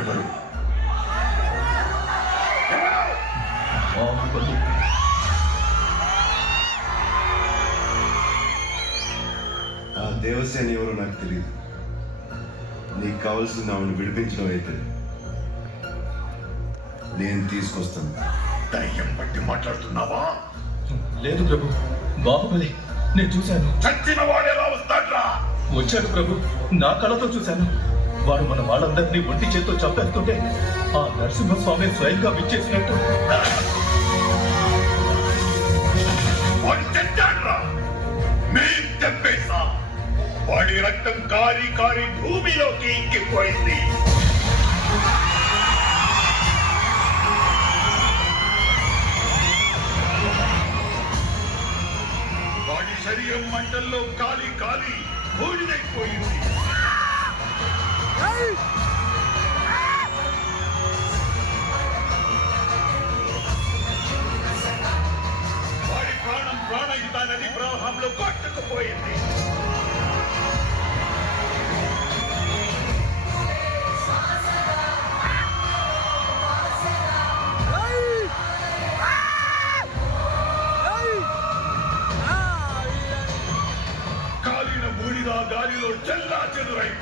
ఎవరు? ఆ దేవసేన ఎవరో నాకు తెలియదు. నీకు కావాల్సింది ఆమెను విడిపించడం అయితే నేను తీసుకొస్తాను. దయ్యం బట్టి మాట్లాడుతున్నావా? లేదు ప్రభు, బాహుబలి నేను చూశాను. చచ్చిన వాడు ఎలా వస్తాడ్రా? వచ్చాడు ప్రభు, నా కళతో చూశాను. వాడు మన వాళ్ళందరినీ ఒంటి చేత్తో చంపేస్తుంటే ఆ నరసింహస్వామి స్వయంగా విచ్చేసినట్టు. వాడు చచ్చాడ్రా, మేం తెప్పేసా. వాడి రక్తం కారి కారి భూమిలోకి ఇంకిపోయింది. వాడి శరీరం మంటల్లో కాలి కాలి బూడిదైపోయింది. వాడి ప్రాణం ప్రాణహిత నది ప్రవాహంలో కొట్టుకుపోయింది. కాలిన బూడిద గాలిలో చెల్లా చెదురైంది.